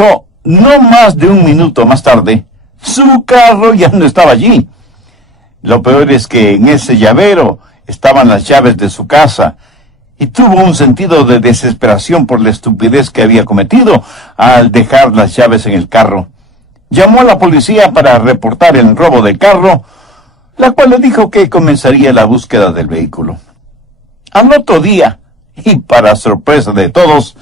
regresó no más de un minuto más tarde, su carro ya no estaba allí. Lo peor es que en ese llavero estaban las llaves de su casa, y tuvo un sentido de desesperación por la estupidez que había cometido al dejar las llaves en el carro. Llamó a la policía para reportar el robo del carro, la cual le dijo que comenzaría la búsqueda del vehículo. Al otro día, y para sorpresa de todos,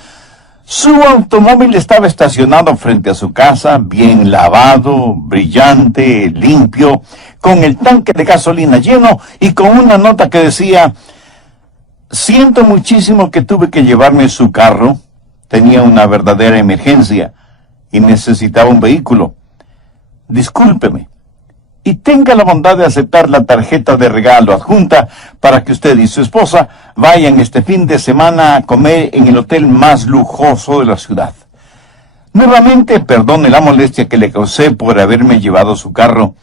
su automóvil estaba estacionado frente a su casa, bien lavado, brillante, limpio, con el tanque de gasolina lleno y con una nota que decía: siento muchísimo que tuve que llevarme su carro. Tenía una verdadera emergencia y necesitaba un vehículo. Discúlpeme y tenga la bondad de aceptar la tarjeta de regalo adjunta para que usted y su esposa vayan este fin de semana a comer en el hotel más lujoso de la ciudad. Nuevamente, perdone la molestia que le causé por haberme llevado su carro.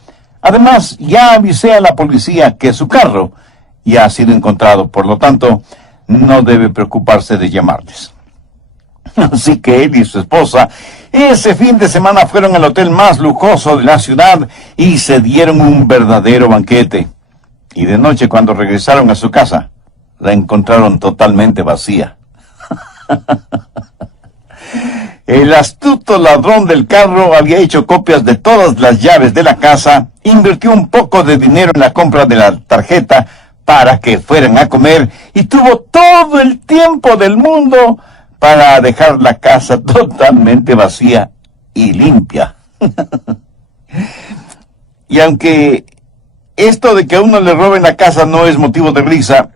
Además, ya avisé a la policía que su carro ya ha sido encontrado, por lo tanto, no debe preocuparse de llamarles. Así que él y su esposa ese fin de semana fueron al hotel más lujoso de la ciudad y se dieron un verdadero banquete. Y de noche, cuando regresaron a su casa, la encontraron totalmente vacía. El astuto ladrón del carro había hecho copias de todas las llaves de la casa, invirtió un poco de dinero en la compra de la tarjeta para que fueran a comer y tuvo todo el tiempo del mundo para dejar la casa totalmente vacía y limpia. Y aunque esto de que a uno le roben la casa no es motivo de risa,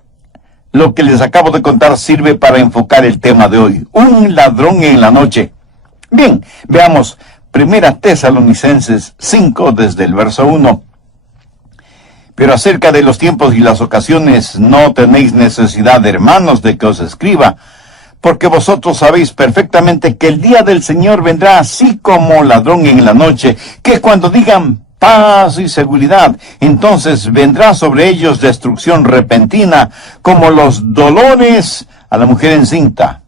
lo que les acabo de contar sirve para enfocar el tema de hoy: un ladrón en la noche. Bien, veamos 1 Tesalonicenses 5 desde el verso 1. Pero acerca de los tiempos y las ocasiones no tenéis necesidad, hermanos, de que os escriba, porque vosotros sabéis perfectamente que el día del Señor vendrá así como ladrón en la noche, que cuando digan paz y seguridad, entonces vendrá sobre ellos destrucción repentina, como los dolores a la mujer encinta,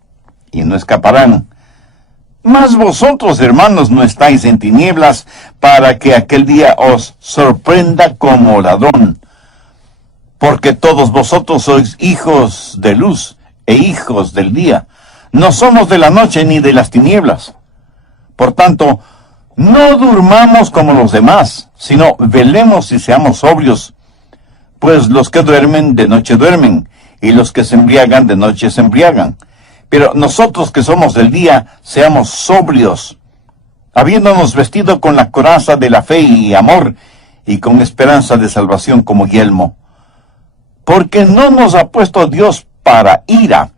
y no escaparán. Mas vosotros, hermanos, no estáis en tinieblas, para que aquel día os sorprenda como ladrón. Porque todos vosotros sois hijos de luz e hijos del día. No somos de la noche ni de las tinieblas. Por tanto, no durmamos como los demás, sino velemos y seamos sobrios. Pues los que duermen, de noche duermen, y los que se embriagan, de noche se embriagan. Pero nosotros que somos del día, seamos sobrios, habiéndonos vestido con la coraza de la fe y amor, y con esperanza de salvación como yelmo. Porque no nos ha puesto Dios para ira,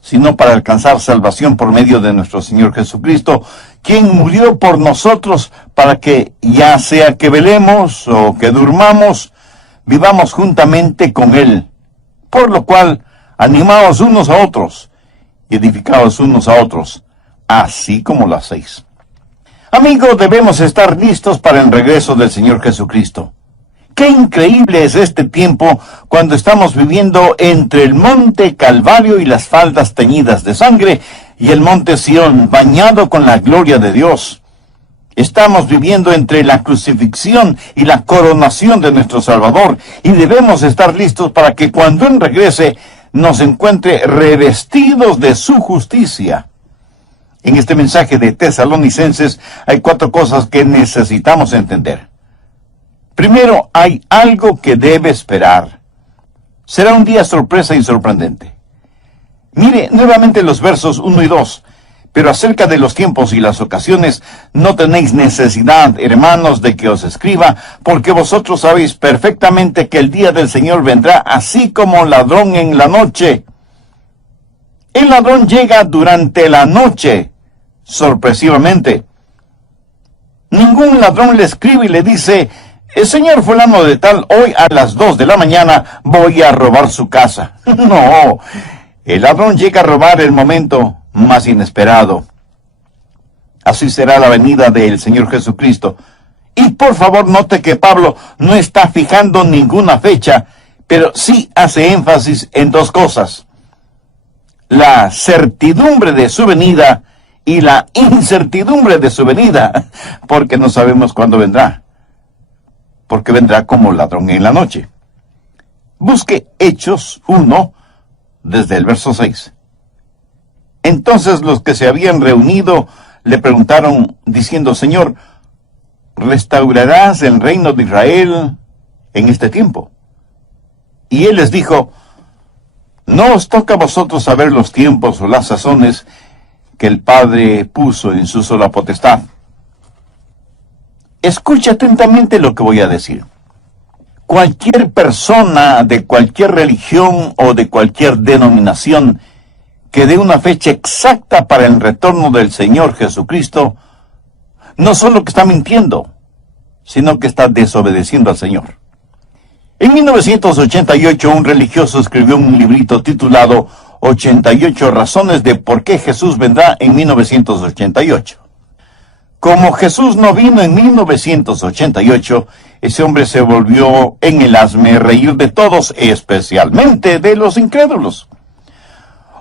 sino para alcanzar salvación por medio de nuestro Señor Jesucristo, quien murió por nosotros para que, ya sea que velemos o que durmamos, vivamos juntamente con Él. Por lo cual, animaos unos a otros, y edificaos unos a otros, así como lo hacéis. Amigos, debemos estar listos para el regreso del Señor Jesucristo. ¡Qué increíble es este tiempo cuando estamos viviendo entre el monte Calvario y las faldas teñidas de sangre y el monte Sión bañado con la gloria de Dios! Estamos viviendo entre la crucifixión y la coronación de nuestro Salvador y debemos estar listos para que cuando Él regrese nos encuentre revestidos de su justicia. En este mensaje de Tesalonicenses hay 4 cosas que necesitamos entender. Primero, hay algo que debe esperar. Será un día sorpresa y sorprendente. Mire nuevamente los versos 1 y 2. Pero acerca de los tiempos y las ocasiones, no tenéis necesidad, hermanos, de que os escriba, porque vosotros sabéis perfectamente que el día del Señor vendrá así como ladrón en la noche. El ladrón llega durante la noche, sorpresivamente. Ningún ladrón le escribe y le dice: el señor fulano de tal, hoy a las 2 de la mañana voy a robar su casa. No, el ladrón llega a robar el momento más inesperado. Así será la venida del Señor Jesucristo. Y por favor note que Pablo no está fijando ninguna fecha, pero sí hace énfasis en 2 cosas: la certidumbre de su venida y la incertidumbre de su venida, porque no sabemos cuándo vendrá, porque vendrá como ladrón en la noche. Busque Hechos 1, desde el verso 6. Entonces los que se habían reunido le preguntaron, diciendo, Señor, ¿restaurarás el reino de Israel en este tiempo? Y él les dijo, no os toca a vosotros saber los tiempos o las sazones que el Padre puso en su sola potestad. Escucha atentamente lo que voy a decir. Cualquier persona de cualquier religión o de cualquier denominación que dé una fecha exacta para el retorno del Señor Jesucristo, no solo que está mintiendo, sino que está desobedeciendo al Señor. En 1988, un religioso escribió un librito titulado 88 razones de por qué Jesús vendrá en 1988. Como Jesús no vino en 1988, ese hombre se volvió en el hazmerreír de todos, especialmente de los incrédulos.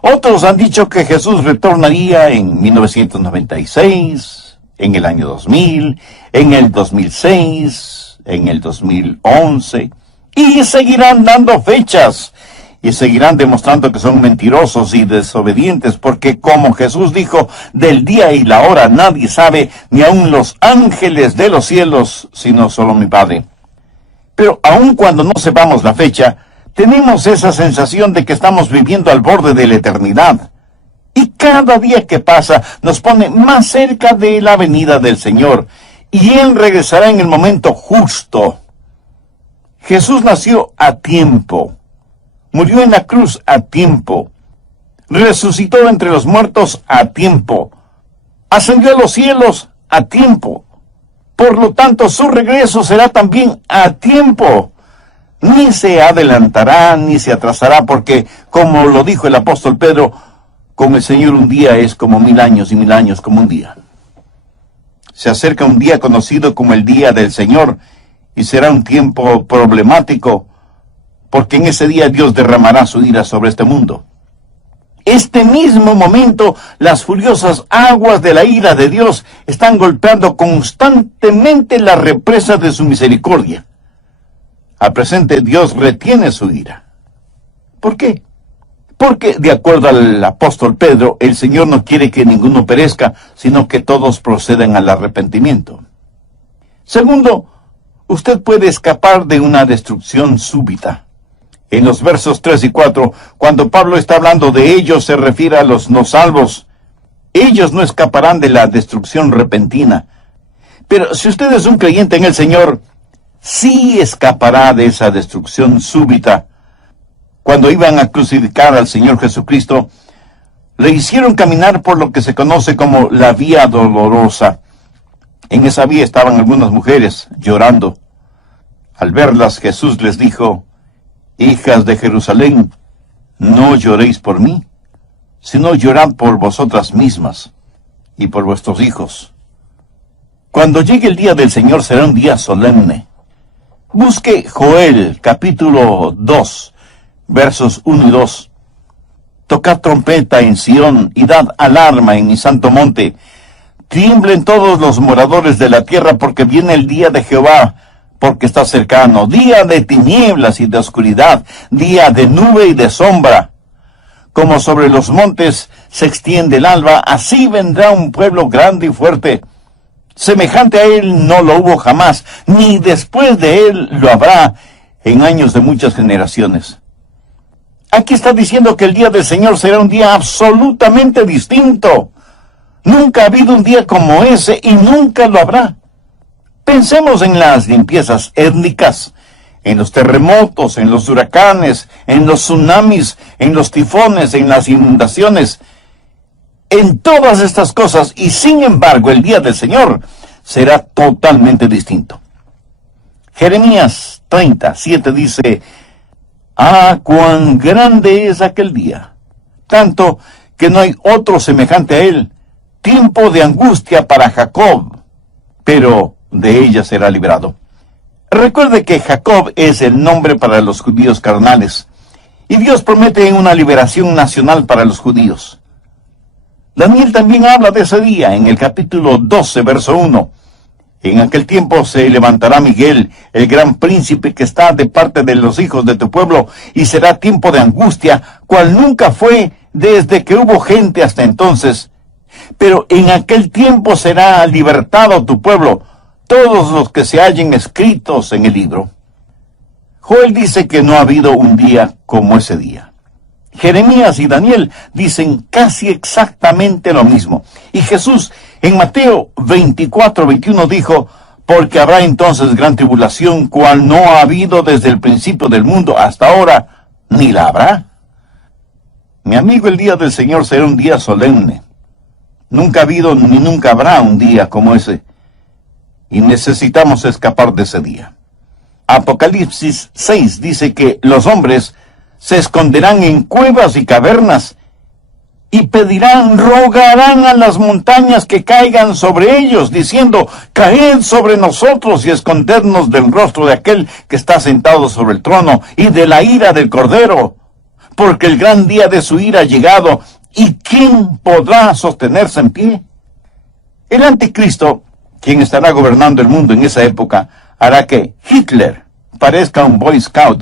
Otros han dicho que Jesús retornaría en 1996, en el año 2000, en el 2006, en el 2011, y seguirán dando fechas, y seguirán demostrando que son mentirosos y desobedientes, porque como Jesús dijo, del día y la hora nadie sabe, ni aun los ángeles de los cielos, sino solo mi Padre. Pero aun cuando no sepamos la fecha, tenemos esa sensación de que estamos viviendo al borde de la eternidad. Y cada día que pasa nos pone más cerca de la venida del Señor, y Él regresará en el momento justo. Jesús nació a tiempo, murió en la cruz a tiempo, resucitó entre los muertos a tiempo, ascendió a los cielos a tiempo. Por lo tanto, su regreso será también a tiempo. Ni se adelantará ni se atrasará, porque, como lo dijo el apóstol Pedro, con el Señor un día es como 1000 años y 1000 años como un día. Se acerca un día conocido como el día del Señor, y será un tiempo problemático, porque en ese día Dios derramará su ira sobre este mundo. Este mismo momento, las furiosas aguas de la ira de Dios están golpeando constantemente la represa de su misericordia. Al presente, Dios retiene su ira. ¿Por qué? Porque, de acuerdo al apóstol Pedro, el Señor no quiere que ninguno perezca, sino que todos procedan al arrepentimiento. Segundo, usted puede escapar de una destrucción súbita. En los versos 3 y 4, cuando Pablo está hablando de ellos, se refiere a los no salvos. Ellos no escaparán de la destrucción repentina. Pero si usted es un creyente en el Señor, sí escapará de esa destrucción súbita. Cuando iban a crucificar al Señor Jesucristo, le hicieron caminar por lo que se conoce como la vía dolorosa. En esa vía estaban algunas mujeres llorando. Al verlas, Jesús les dijo, hijas de Jerusalén, no lloréis por mí, sino llorad por vosotras mismas y por vuestros hijos. Cuando llegue el día del Señor será un día solemne. Busque Joel, capítulo 2, versos 1 y 2. Tocad trompeta en Sión y dad alarma en mi santo monte. Tiemblen todos los moradores de la tierra, porque viene el día de Jehová, porque está cercano. Día de tinieblas y de oscuridad, día de nube y de sombra. Como sobre los montes se extiende el alba, así vendrá un pueblo grande y fuerte. Semejante a él no lo hubo jamás, ni después de él lo habrá en años de muchas generaciones. Aquí está diciendo que el día del Señor será un día absolutamente distinto. Nunca ha habido un día como ese y nunca lo habrá. Pensemos en las limpiezas étnicas, en los terremotos, en los huracanes, en los tsunamis, en los tifones, en las inundaciones, en todas estas cosas, y sin embargo el día del Señor será totalmente distinto. Jeremías 30:7 dice, ¡ah, cuán grande es aquel día! Tanto que no hay otro semejante a él, tiempo de angustia para Jacob, pero de ella será librado. Recuerde que Jacob es el nombre para los judíos carnales, y Dios promete una liberación nacional para los judíos. Daniel también habla de ese día en el capítulo 12, verso 1. En aquel tiempo se levantará Miguel, el gran príncipe que está de parte de los hijos de tu pueblo, y será tiempo de angustia, cual nunca fue desde que hubo gente hasta entonces. Pero en aquel tiempo será libertado tu pueblo, todos los que se hallen escritos en el libro. Joel dice que no ha habido un día como ese día. Jeremías y Daniel dicen casi exactamente lo mismo. Y Jesús en Mateo 24:21 dijo, porque habrá entonces gran tribulación, cual no ha habido desde el principio del mundo hasta ahora, ni la habrá. Mi amigo, el día del Señor será un día solemne. Nunca ha habido ni nunca habrá un día como ese. Y necesitamos escapar de ese día. Apocalipsis 6 dice que los hombres se esconderán en cuevas y cavernas, y pedirán, rogarán a las montañas que caigan sobre ellos, diciendo, caed sobre nosotros y escondednos del rostro de aquel que está sentado sobre el trono, y de la ira del Cordero, porque el gran día de su ira ha llegado, ¿y quién podrá sostenerse en pie? El anticristo, quien estará gobernando el mundo en esa época, hará que Hitler parezca un Boy Scout.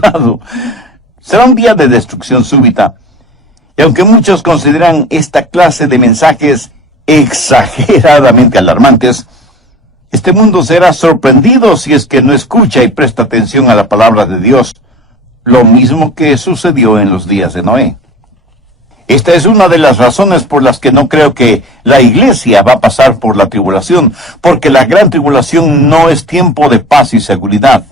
Lado. Será un día de destrucción súbita. Y aunque muchos consideran esta clase de mensajes exageradamente alarmantes, este mundo será sorprendido si es que no escucha y presta atención a la palabra de Dios, lo mismo que sucedió en los días de Noé. Esta es una de las razones por las que no creo que la iglesia va a pasar por la tribulación, porque la gran tribulación no es tiempo de paz y seguridad.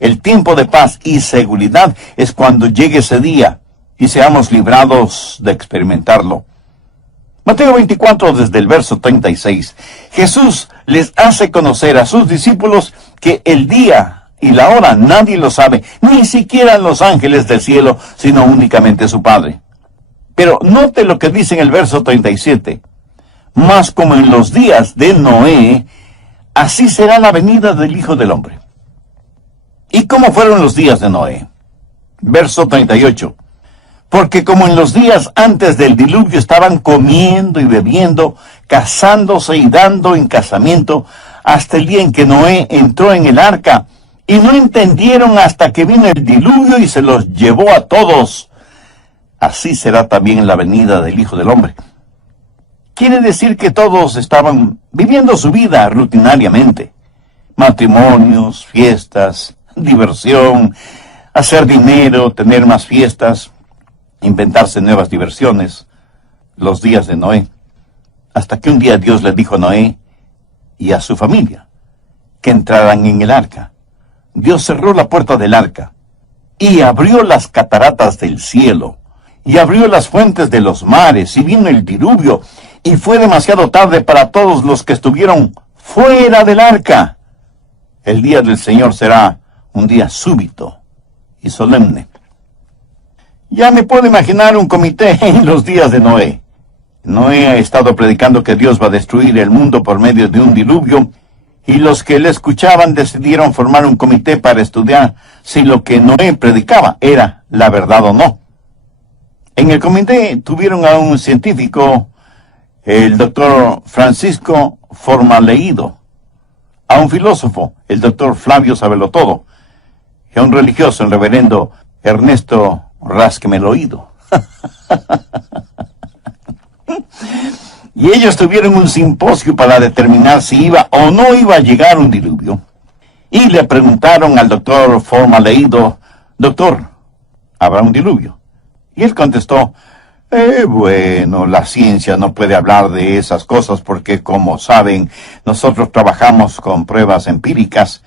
El tiempo de paz y seguridad es cuando llegue ese día y seamos librados de experimentarlo. Mateo 24, desde el verso 36. Jesús les hace conocer a sus discípulos que el día y la hora nadie lo sabe, ni siquiera los ángeles del cielo, sino únicamente su Padre. Pero note lo que dice en el verso 37. Mas como en los días de Noé, así será la venida del Hijo del Hombre. ¿Y cómo fueron los días de Noé? Verso 38. Porque como en los días antes del diluvio estaban comiendo y bebiendo, casándose y dando en casamiento, hasta el día en que Noé entró en el arca, y no entendieron hasta que vino el diluvio y se los llevó a todos. Así será también en la venida del Hijo del Hombre. Quiere decir que todos estaban viviendo su vida rutinariamente. Matrimonios, fiestas, diversión, hacer dinero, tener más fiestas, inventarse nuevas diversiones, los días de Noé. Hasta que un día Dios le dijo a Noé y a su familia que entraran en el arca. Dios cerró la puerta del arca y abrió las cataratas del cielo y abrió las fuentes de los mares y vino el diluvio y fue demasiado tarde para todos los que estuvieron fuera del arca. El día del Señor será un día súbito y solemne. Ya me puedo imaginar un comité en los días de Noé. Noé ha estado predicando que Dios va a destruir el mundo por medio de un diluvio, y los que le escuchaban decidieron formar un comité para estudiar si lo que Noé predicaba era la verdad o no. En el comité tuvieron a un científico, el doctor Francisco Formaleído, a un filósofo, el doctor Flavio Sabelotodo, y a un religioso, el reverendo Ernesto Rásqueme el Oído. y ellos tuvieron un simposio para determinar si iba o no iba a llegar un diluvio. Y le preguntaron al doctor Formaleido: doctor, ¿habrá un diluvio? Y él contestó: bueno, la ciencia no puede hablar de esas cosas porque, como saben, nosotros trabajamos con pruebas empíricas,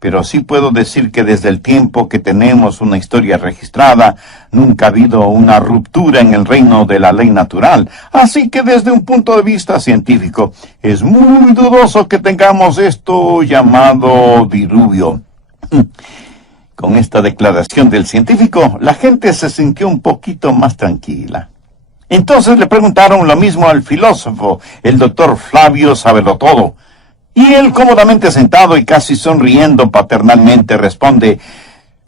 pero sí puedo decir que desde el tiempo que tenemos una historia registrada, nunca ha habido una ruptura en el reino de la ley natural. Así que desde un punto de vista científico, es muy dudoso que tengamos esto llamado diluvio. Con esta declaración del científico, la gente se sintió un poquito más tranquila. Entonces le preguntaron lo mismo al filósofo, el doctor Flavio Sabelotodo. Y él, cómodamente sentado y casi sonriendo paternalmente, responde: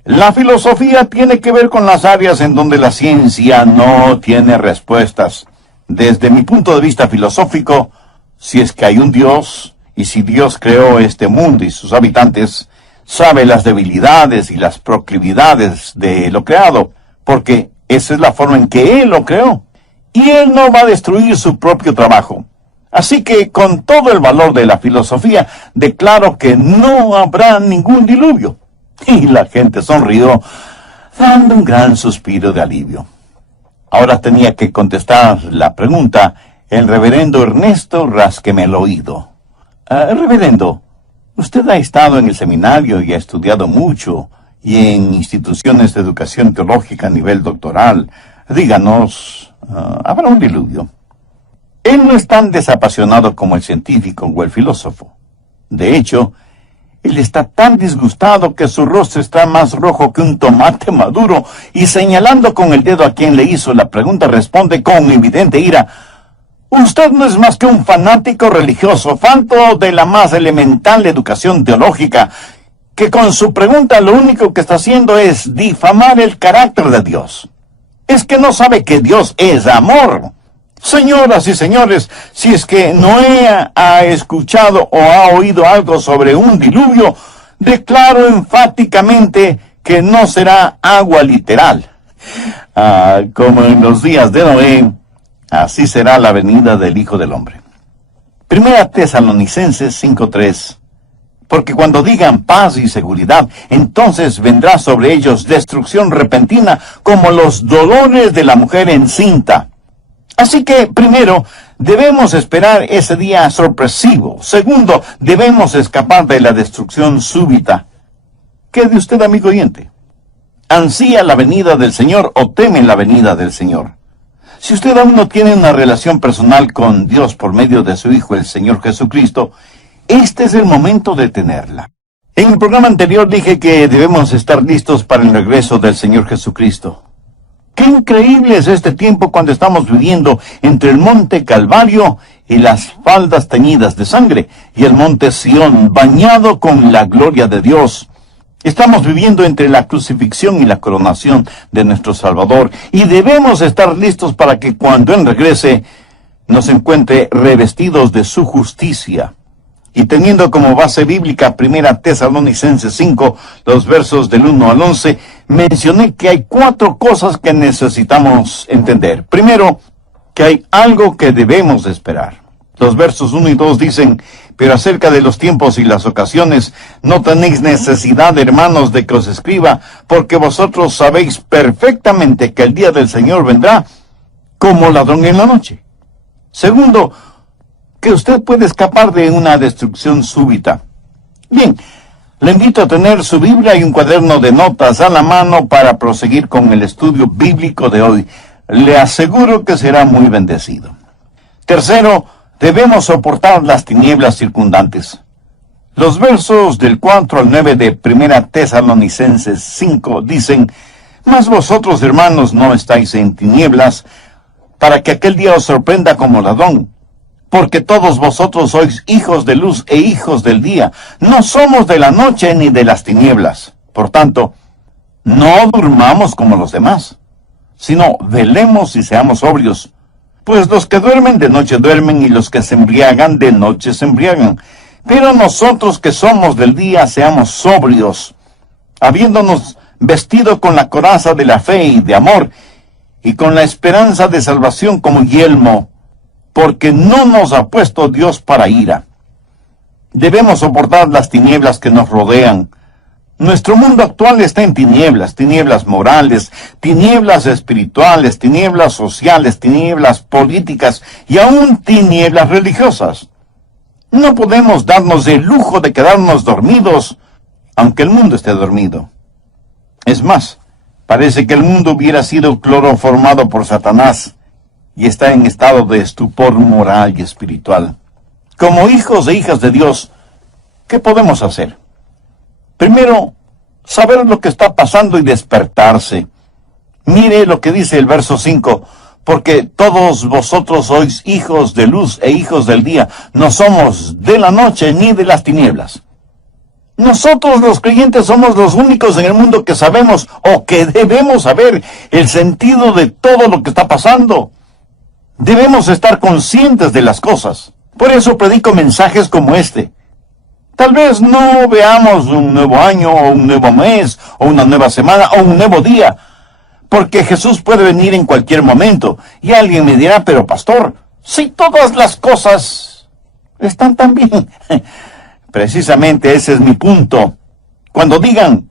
la filosofía tiene que ver con las áreas en donde la ciencia no tiene respuestas. Desde mi punto de vista filosófico, si es que hay un Dios, y si Dios creó este mundo y sus habitantes, sabe las debilidades y las proclividades de lo creado, porque esa es la forma en que Él lo creó. Y Él no va a destruir su propio trabajo. Así que, con todo el valor de la filosofía, declaro que no habrá ningún diluvio. Y la gente sonrió, dando un gran suspiro de alivio. Ahora tenía que contestar la pregunta el reverendo Ernesto Rásqueme el oído. Reverendo, usted ha estado en el seminario y ha estudiado mucho, y en instituciones de educación teológica a nivel doctoral. Díganos, ¿habrá un diluvio? Él no es tan desapasionado como el científico o el filósofo. De hecho, él está tan disgustado que su rostro está más rojo que un tomate maduro, y señalando con el dedo a quien le hizo la pregunta, responde con evidente ira: usted no es más que un fanático religioso, falto de la más elemental educación teológica, que con su pregunta lo único que está haciendo es difamar el carácter de Dios. Es que no sabe que Dios es amor. Señoras y señores, si es que Noé ha escuchado o ha oído algo sobre un diluvio, declaro enfáticamente que no será agua literal. Como en los días de Noé, así será la venida del Hijo del Hombre. Primera Tesalonicenses 5:3. Porque cuando digan paz y seguridad, entonces vendrá sobre ellos destrucción repentina, como los dolores de la mujer encinta. Así que, primero, debemos esperar ese día sorpresivo. Segundo, debemos escapar de la destrucción súbita. ¿Qué de usted, amigo oyente? ¿Ansía la venida del Señor o teme la venida del Señor? Si usted aún no tiene una relación personal con Dios por medio de su Hijo, el Señor Jesucristo, este es el momento de tenerla. En el programa anterior dije que debemos estar listos para el regreso del Señor Jesucristo. ¡Qué increíble es este tiempo cuando estamos viviendo entre el monte Calvario y las faldas teñidas de sangre, y el monte Sión bañado con la gloria de Dios! Estamos viviendo entre la crucifixión y la coronación de nuestro Salvador, y debemos estar listos para que cuando Él regrese nos encuentre revestidos de su justicia. Y teniendo como base bíblica 1 Tesalonicenses 5, los versos del 1 al 11, mencioné que hay 4 cosas que necesitamos entender. Primero, que hay algo que debemos esperar. Los versos 1 y 2 dicen: pero acerca de los tiempos y las ocasiones, no tenéis necesidad, hermanos, de que os escriba, porque vosotros sabéis perfectamente que el día del Señor vendrá como ladrón en la noche. Segundo, que usted puede escapar de una destrucción súbita. Bien, le invito a tener su Biblia y un cuaderno de notas a la mano para proseguir con el estudio bíblico de hoy. Le aseguro que será muy bendecido. Tercero, debemos soportar las tinieblas circundantes. Los versos del 4 al 9 de 1 Tesalonicenses 5 dicen: mas vosotros, hermanos, no estáis en tinieblas, para que aquel día os sorprenda como ladrón. Porque todos vosotros sois hijos de luz e hijos del día. No somos de la noche ni de las tinieblas. Por tanto, no durmamos como los demás, sino velemos y seamos sobrios. Pues los que duermen de noche duermen, y los que se embriagan de noche se embriagan. Pero nosotros que somos del día seamos sobrios, habiéndonos vestido con la coraza de la fe y de amor, y con la esperanza de salvación como yelmo. porque no nos ha puesto Dios para ira. Debemos soportar las tinieblas que nos rodean. Nuestro mundo actual está en tinieblas, tinieblas morales, tinieblas espirituales, tinieblas sociales, tinieblas políticas y aún tinieblas religiosas. No podemos darnos el lujo de quedarnos dormidos, aunque el mundo esté dormido. Es más, parece que el mundo hubiera sido cloroformado por Satanás y está en estado de estupor moral y espiritual. Como hijos e hijas de Dios, ¿qué podemos hacer? Primero, saber lo que está pasando y despertarse. Mire lo que dice el verso 5, porque todos vosotros sois hijos de luz e hijos del día, no somos de la noche ni de las tinieblas. Nosotros los creyentes somos los únicos en el mundo que sabemos o que debemos saber el sentido de todo lo que está pasando. Debemos estar conscientes de las cosas. Por eso predico mensajes como este. Tal vez no veamos un nuevo año, o un nuevo mes, o una nueva semana, o un nuevo día, porque Jesús puede venir en cualquier momento. Y alguien me dirá, pero pastor, si todas las cosas están tan bien. Precisamente ese es mi punto. Cuando digan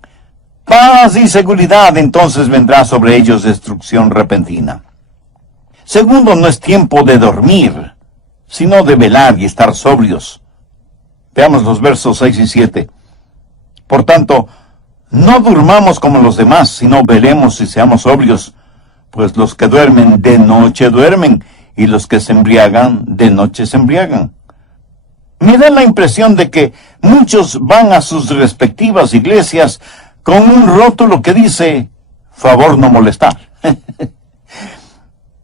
paz y seguridad, entonces vendrá sobre ellos destrucción repentina. Segundo, no es tiempo de dormir, sino de velar y estar sobrios. Veamos los versos 6 y 7. Por tanto, no durmamos como los demás, sino velemos y seamos sobrios, pues los que duermen de noche duermen, y los que se embriagan de noche se embriagan. Me da la impresión de que muchos van a sus respectivas iglesias con un rótulo que dice, favor no molestar.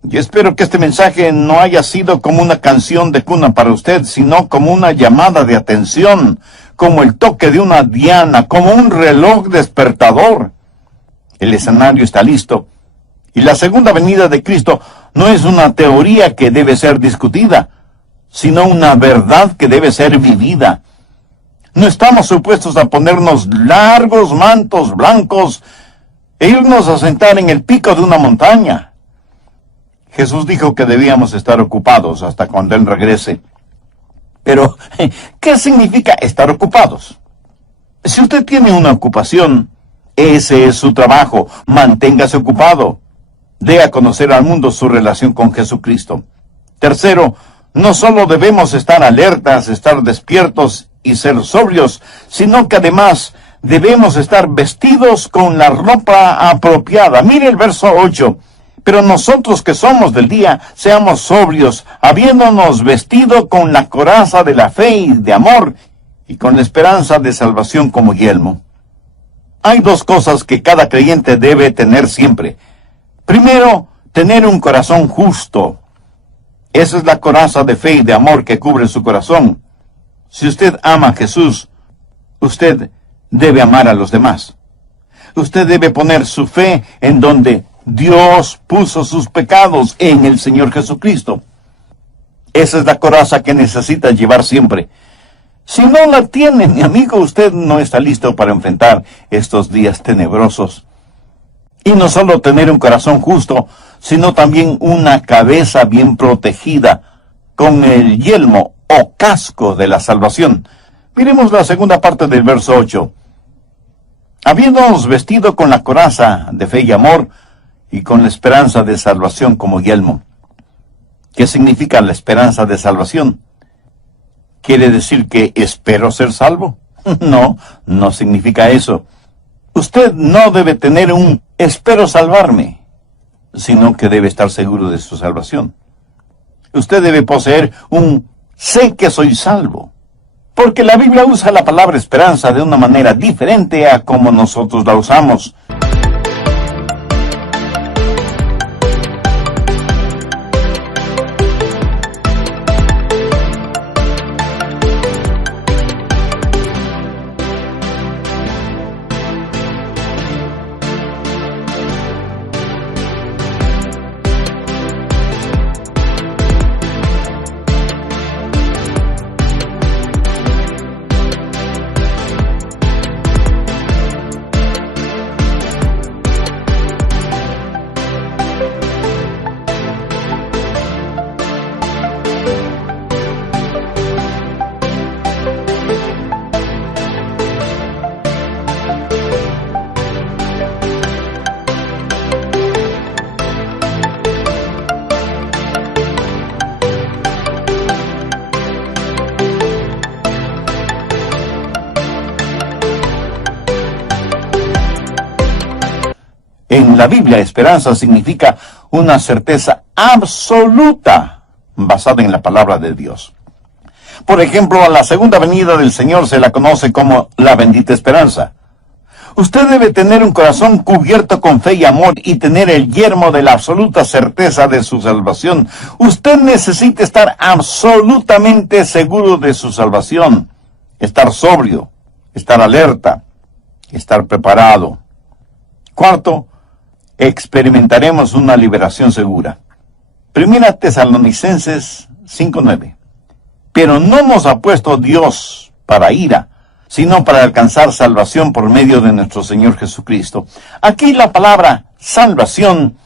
Yo espero que este mensaje no haya sido como una canción de cuna para usted, sino como una llamada de atención, como el toque de una diana, como un reloj despertador. El escenario está listo, y la segunda venida de Cristo no es una teoría que debe ser discutida, sino una verdad que debe ser vivida. No estamos supuestos a ponernos largos mantos blancos e irnos a sentar en el pico de una montaña. Jesús dijo que debíamos estar ocupados hasta cuando Él regrese. Pero, ¿qué significa estar ocupados? Si usted tiene una ocupación, ese es su trabajo. Manténgase ocupado. Dé a conocer al mundo su relación con Jesucristo. Tercero, no solo debemos estar alertas, estar despiertos y ser sobrios, sino que además debemos estar vestidos con la ropa apropiada. Mire el verso 8. Pero nosotros que somos del día, seamos sobrios, habiéndonos vestido con la coraza de la fe y de amor, y con la esperanza de salvación como yelmo. Hay dos cosas que cada creyente debe tener siempre. Primero, tener un corazón justo. Esa es la coraza de fe y de amor que cubre su corazón. Si usted ama a Jesús, usted debe amar a los demás. Usted debe poner su fe en donde Dios puso sus pecados, en el Señor Jesucristo. Esa es la coraza que necesita llevar siempre. Si no la tiene, mi amigo, usted no está listo para enfrentar estos días tenebrosos. Y no solo tener un corazón justo, sino también una cabeza bien protegida, con el yelmo o casco de la salvación. Miremos la segunda parte del verso 8. Habiéndonos vestido con la coraza de fe y amor, y con la esperanza de salvación como yelmo. ¿Qué significa la esperanza de salvación? ¿Quiere decir que espero ser salvo? No, no significa eso. Usted no debe tener un espero salvarme, sino que debe estar seguro de su salvación. Usted debe poseer un sé que soy salvo, porque la Biblia usa la palabra esperanza de una manera diferente a como nosotros la usamos. En la Biblia, esperanza significa una certeza absoluta basada en la palabra de Dios. Por ejemplo, a la segunda venida del Señor se la conoce como la bendita esperanza. Usted debe tener un corazón cubierto con fe y amor y tener el yermo de la absoluta certeza de su salvación. Usted necesita estar absolutamente seguro de su salvación, estar sobrio, estar alerta, estar preparado. Cuarto, experimentaremos una liberación segura. Primera Tesalonicenses 5:9. Pero no nos ha puesto Dios para ira, sino para alcanzar salvación por medio de nuestro Señor Jesucristo. Aquí la palabra salvación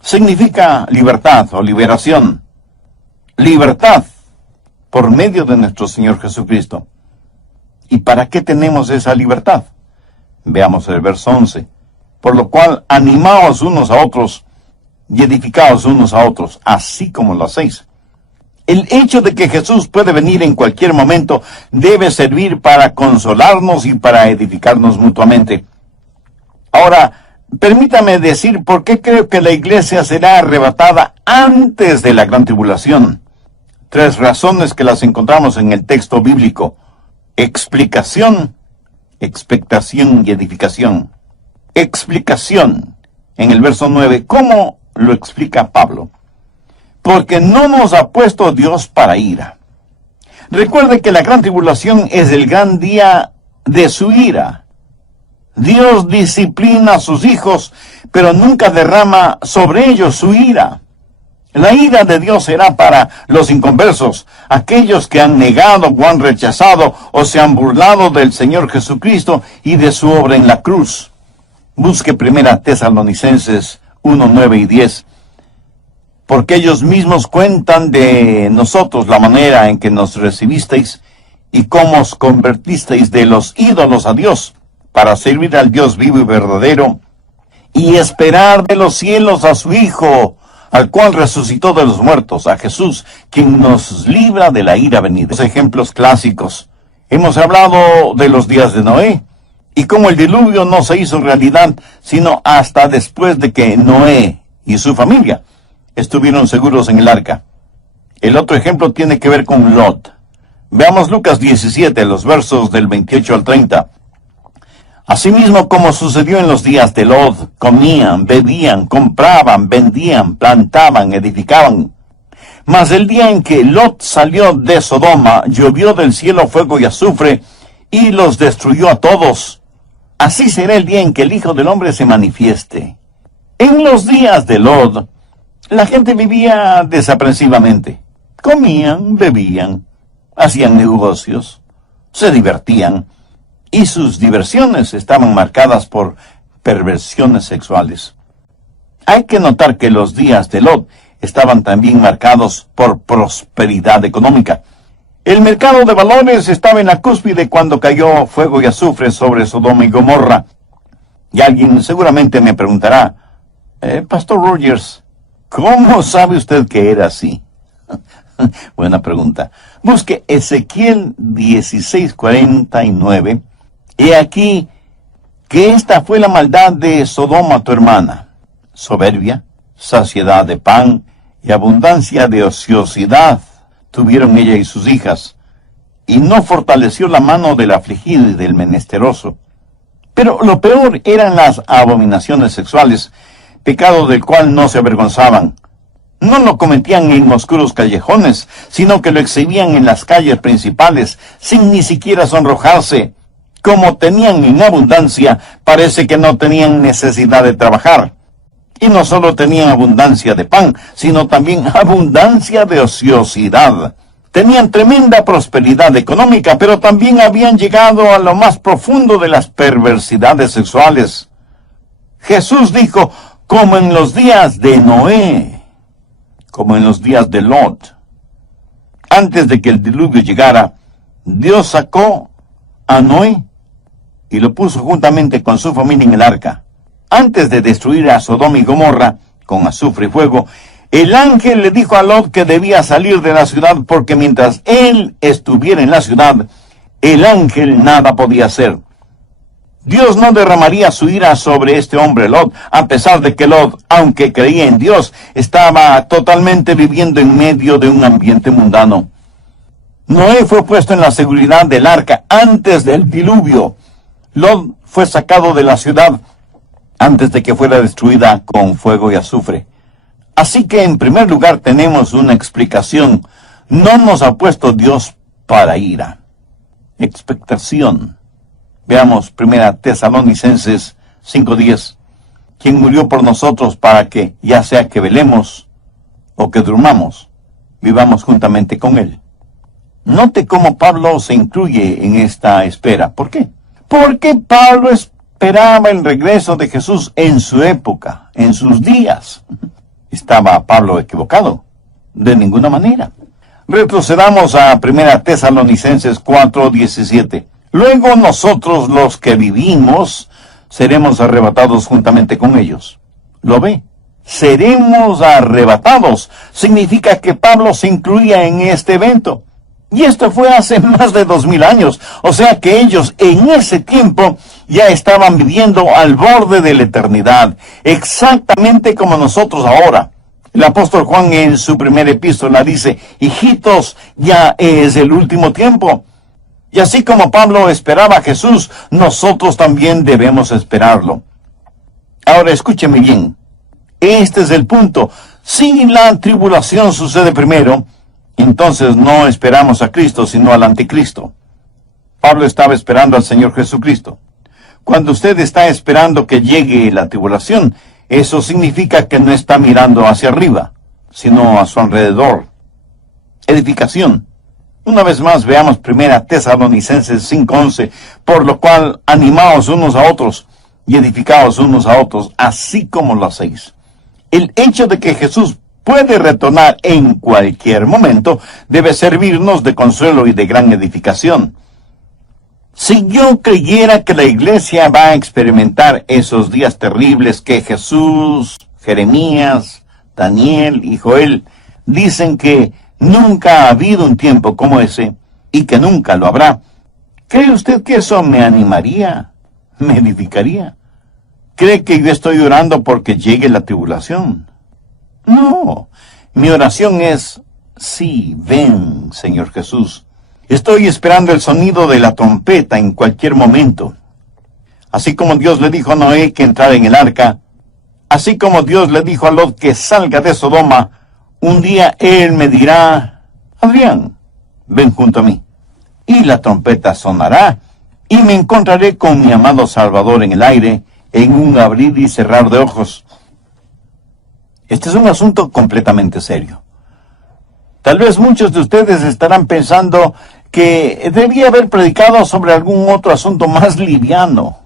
significa libertad o liberación. Libertad por medio de nuestro Señor Jesucristo. ¿Y para qué tenemos esa libertad? Veamos el verso 11. Por lo cual, animaos unos a otros y edificaos unos a otros, así como lo hacéis. El hecho de que Jesús puede venir en cualquier momento debe servir para consolarnos y para edificarnos mutuamente. Ahora, permítame decir por qué creo que la iglesia será arrebatada antes de la gran tribulación. 3 razones que las encontramos en el texto bíblico: explicación, expectación y edificación. Explicación, en el verso 9, ¿cómo lo explica Pablo? Porque no nos ha puesto Dios para ira. Recuerde que la gran tribulación es el gran día de su ira. Dios disciplina a sus hijos, pero nunca derrama sobre ellos su ira. La ira de Dios será para los inconversos, aquellos que han negado o han rechazado o se han burlado del Señor Jesucristo y de su obra en la cruz. Busque 1 Tesalonicenses 1, 9 y 10. Porque ellos mismos cuentan de nosotros la manera en que nos recibisteis y cómo os convertisteis de los ídolos a Dios, para servir al Dios vivo y verdadero, y esperar de los cielos a su Hijo, al cual resucitó de los muertos, a Jesús, quien nos libra de la ira venidera. Los ejemplos clásicos. Hemos hablado de los días de Noé, y cómo el diluvio no se hizo realidad, sino hasta después de que Noé y su familia estuvieron seguros en el arca. El otro ejemplo tiene que ver con Lot. Veamos Lucas 17, los versos del 28 al 30. Asimismo, como sucedió en los días de Lot, comían, bebían, compraban, vendían, plantaban, edificaban. Mas el día en que Lot salió de Sodoma, llovió del cielo fuego y azufre, y los destruyó a todos. Así será el día en que el Hijo del Hombre se manifieste. En los días de Lot, la gente vivía desaprensivamente. Comían, bebían, hacían negocios, se divertían, y sus diversiones estaban marcadas por perversiones sexuales. Hay que notar que los días de Lot estaban también marcados por prosperidad económica. El mercado de valores estaba en la cúspide cuando cayó fuego y azufre sobre Sodoma y Gomorra. Y alguien seguramente me preguntará, Pastor Rogers, ¿cómo sabe usted que era así? Buena pregunta. Busque Ezequiel 16:49. He aquí que esta fue la maldad de Sodoma tu hermana: soberbia, saciedad de pan y abundancia de ociosidad tuvieron ella y sus hijas, y no fortaleció la mano del afligido y del menesteroso. Pero lo peor eran las abominaciones sexuales, pecado del cual no se avergonzaban. No lo cometían en oscuros callejones, sino que lo exhibían en las calles principales, sin ni siquiera sonrojarse. Como tenían en abundancia, parece que no tenían necesidad de trabajar. Y no solo tenían abundancia de pan, sino también abundancia de ociosidad. Tenían tremenda prosperidad económica, pero también habían llegado a lo más profundo de las perversidades sexuales. Jesús dijo, como en los días de Noé, como en los días de Lot. Antes de que el diluvio llegara, Dios sacó a Noé y lo puso juntamente con su familia en el arca. Antes de destruir a Sodoma y Gomorra con azufre y fuego, el ángel le dijo a Lot que debía salir de la ciudad porque mientras él estuviera en la ciudad, el ángel nada podía hacer. Dios no derramaría su ira sobre este hombre Lot, a pesar de que Lot, aunque creía en Dios, estaba totalmente viviendo en medio de un ambiente mundano. Noé fue puesto en la seguridad del arca antes del diluvio. Lot fue sacado de la ciudad antes de que fuera destruida con fuego y azufre. Así que en primer lugar tenemos una explicación. No nos ha puesto Dios para ira. Expectación. Veamos 1 Tesalonicenses 5:10. Quien murió por nosotros para que, ya sea que velemos o que durmamos, vivamos juntamente con Él. Note cómo Pablo se incluye en esta espera. ¿Por qué? Porque Pablo esperaba el regreso de Jesús en su época, en sus días. ¿Estaba Pablo equivocado? De ninguna manera. Retrocedamos a 1 Tesalonicenses 4:17. Luego nosotros los que vivimos seremos arrebatados juntamente con ellos. ¿Lo ve? Seremos arrebatados. Significa que Pablo se incluía en este evento. Y esto fue hace más de 2000 años. O sea que ellos en ese tiempo ya estaban viviendo al borde de la eternidad. Exactamente como nosotros ahora. El apóstol Juan en su primera epístola dice, hijitos, ya es el último tiempo. Y así como Pablo esperaba a Jesús, nosotros también debemos esperarlo. Ahora escúcheme bien. Este es el punto. Si la tribulación sucede primero, entonces no esperamos a Cristo, sino al anticristo. Pablo estaba esperando al Señor Jesucristo. Cuando usted está esperando que llegue la tribulación, eso significa que no está mirando hacia arriba, sino a su alrededor. Edificación. Una vez más veamos 1 Tesalonicenses 5:11, por lo cual animaos unos a otros y edificaos unos a otros, así como lo hacéis. El hecho de que Jesús puede retornar en cualquier momento debe servirnos de consuelo y de gran edificación. Si yo creyera que la iglesia va a experimentar esos días terribles que Jesús, Jeremías, Daniel y Joel dicen que nunca ha habido un tiempo como ese y que nunca lo habrá, ¿cree usted que eso me animaría? ¿Me edificaría? ¿Cree que yo estoy orando porque llegue la tribulación? No, mi oración es, sí, ven, Señor Jesús. Estoy esperando el sonido de la trompeta en cualquier momento. Así como Dios le dijo a Noé que entrara en el arca, así como Dios le dijo a Lot que salga de Sodoma, un día Él me dirá, Adrián, ven junto a mí. Y la trompeta sonará, y me encontraré con mi amado Salvador en el aire, en un abrir y cerrar de ojos. Este es un asunto completamente serio. Tal vez muchos de ustedes estarán pensando que debía haber predicado sobre algún otro asunto más liviano.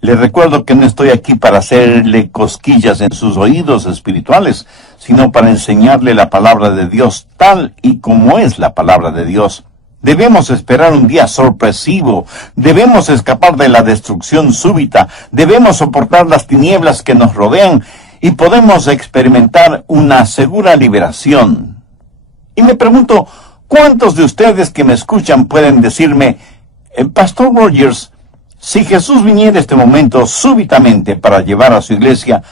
Les recuerdo que no estoy aquí para hacerle cosquillas en sus oídos espirituales, sino para enseñarle la palabra de Dios tal y como es la palabra de Dios. Debemos esperar un día sorpresivo, debemos escapar de la destrucción súbita, debemos soportar las tinieblas que nos rodean y podemos experimentar una segura liberación. Y me pregunto, ¿cuántos de ustedes que me escuchan pueden decirme, Pastor Rogers, si Jesús viniera este momento súbitamente para llevar a su iglesia,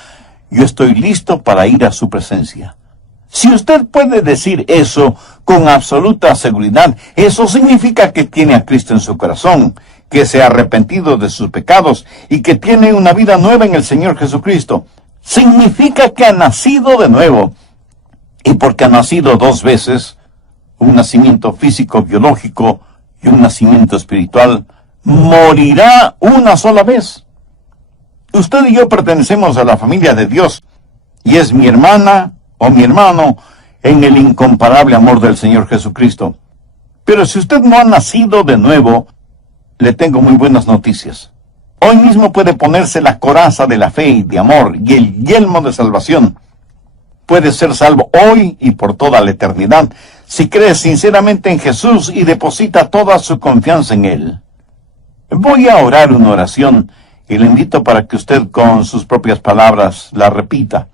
yo estoy listo para ir a su presencia? Si usted puede decir eso con absoluta seguridad, eso significa que tiene a Cristo en su corazón, que se ha arrepentido de sus pecados y que tiene una vida nueva en el Señor Jesucristo. Significa que ha nacido de nuevo. Y porque ha nacido dos veces, un nacimiento físico, biológico y un nacimiento espiritual, morirá una sola vez. Usted y yo pertenecemos a la familia de Dios, y es mi hermana o mi hermano en el incomparable amor del Señor Jesucristo. Pero si usted no ha nacido de nuevo, le tengo muy buenas noticias. Hoy mismo puede ponerse la coraza de la fe y de amor y el yelmo de salvación. Puede ser salvo hoy y por toda la eternidad si cree sinceramente en Jesús y deposita toda su confianza en Él. Voy a orar una oración y le invito para que usted con sus propias palabras la repita.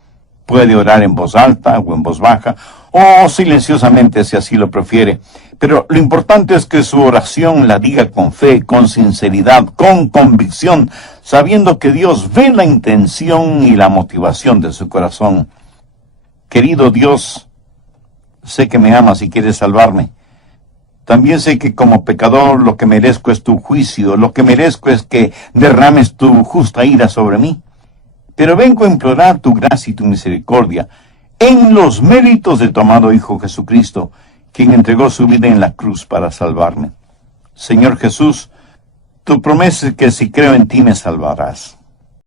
Puede orar en voz alta o en voz baja, o silenciosamente si así lo prefiere. Pero lo importante es que su oración la diga con fe, con sinceridad, con convicción, sabiendo que Dios ve la intención y la motivación de su corazón. Querido Dios, sé que me amas y quieres salvarme. También sé que como pecador lo que merezco es tu juicio, lo que merezco es que derrames tu justa ira sobre mí. Pero vengo a implorar tu gracia y tu misericordia en los méritos de tu amado Hijo Jesucristo, quien entregó su vida en la cruz para salvarme. Señor Jesús, tu promesa es que si creo en ti me salvarás.